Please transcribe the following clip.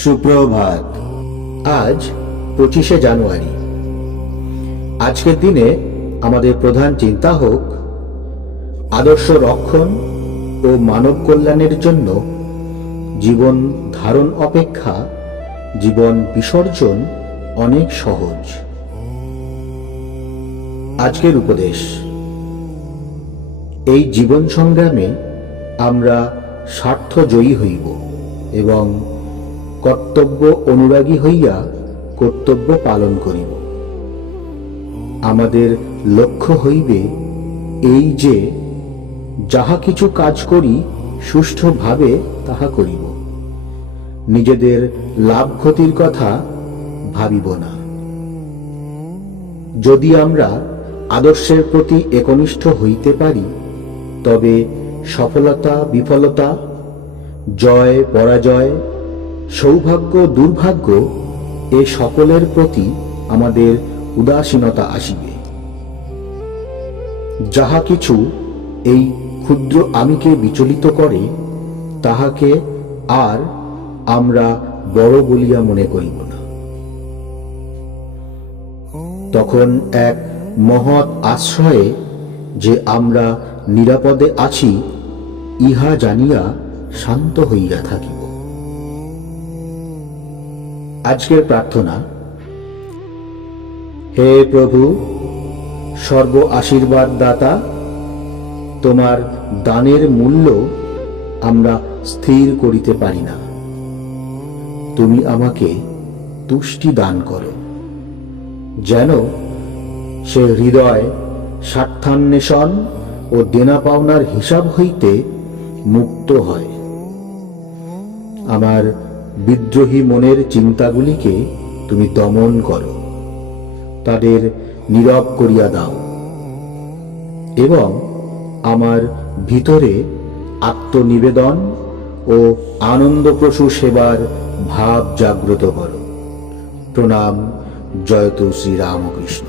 সুপ্রভাত। আজ 25শে জানুয়ারি। আজকের দিনে আমাদের প্রধান চিন্তা হোক আদর্শ রক্ষণ ও মানব কল্যাণের জন্য জীবন ধারণ অপেক্ষা জীবন বিসর্জন অনেক সহজ। আজকের উপদেশ: এই জীবন সংগ্রামে আমরা স্বার্থ জয়ী হইব এবং কর্তব্য অনুরাগী হইয়া কর্তব্য পালন করিব। আমাদের লক্ষ্য হইবে এই যে যাহা কিছু কাজ করি সুষ্ঠুভাবে তাহা করিব, নিজেদের লাভ ক্ষতির কথা ভাবিব না। যদি আমরা আদর্শের প্রতি একনিষ্ঠ হইতে পারি, তবে সফলতা বিফলতা, জয় পরাজয়, সৌভাগ্য দুর্ভাগ্য এ সকলের প্রতি আমাদের উদাসীনতা আসিবে। যাহা কিছু এই ক্ষুদ্র আমিকে বিচলিত করে, তাহাকে আর আমরা বড় বলিয়া মনে করিব না। তখন এক মহৎ আশ্রয়ে যে আমরা নিরাপদে আছি, ইহা জানিয়া শান্ত হইয়া থাকিব। আজকের প্রার্থনা: হে প্রভু, সর্ব আশীর্বাদ দাতা, তোমার দানের মূল্য আমরা স্থির করিতে পারি না। তুমি আমাকে তুষ্টি দান করো, যেন সে হৃদয় স্বার্থান্বেষণ ও দেনা পাওনার হিসাব হইতে মুক্ত হয়। আমার বিদ্রোহী মনের চিন্তাগুলিকে তুমি দমন করো, তাদের নীরব করিয়া দাও এবং আমার ভিতরে আত্মনিবেদন ও আনন্দপ্রসূ সেবার ভাব জাগ্রত করো। প্রণাম। জয়তু শ্রীরামকৃষ্ণ।